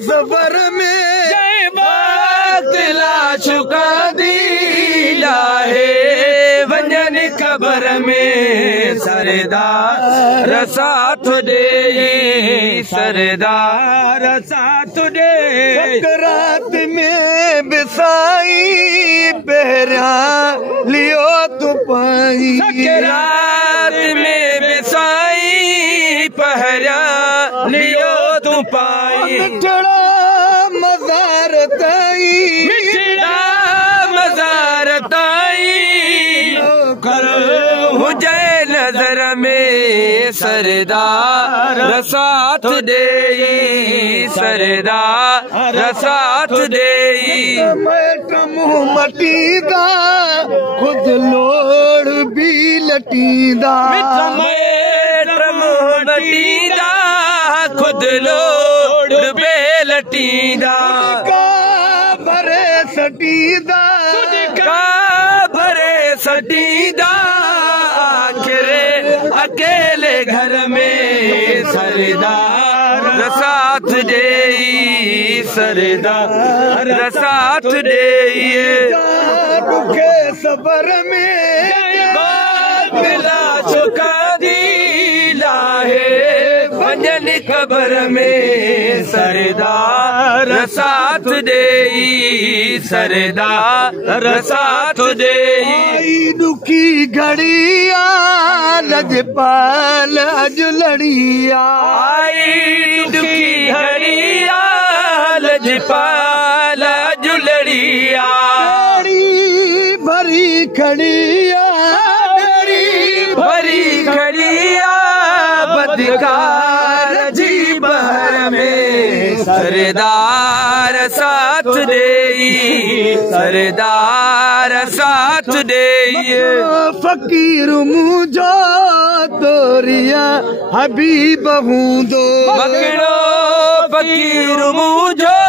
सफर में दिला चुका दिला है वंजन कबर में सरदार साथ दे सरदार साथ दे रात में बिसाई पहरा लियो तू पाई रात में बिसाई पहरा लियो तू पाई मिठड़ा मजार ताई मजार ताई कर मुझे नजर में सरदार साथ दे सरदार साथ दे मुँह मटीदा खुद लोड़ भी लटीदा मटीदा खुद लोड़ बे लटीदा भरे सटीदा भरे सटीदा आखिरे अकेले घर में सरदार साथ दे सरदार साथ दे दुखे सबर में दिला चुका दिला है वंजन कबर में सरदार साथ दे सरदार साथ दे आई दुखी घड़िया लजपाल अजलड़िया आई दुखी घड़िया लजपाल जुलड़िया भरी खड़िया भरी खड़िया बदकार जी बहर में सरदार साथ दे सरदार साथ दे फकीर मुझो तोरिया हबीब हूँ दो पकड़ो फकीर मुझो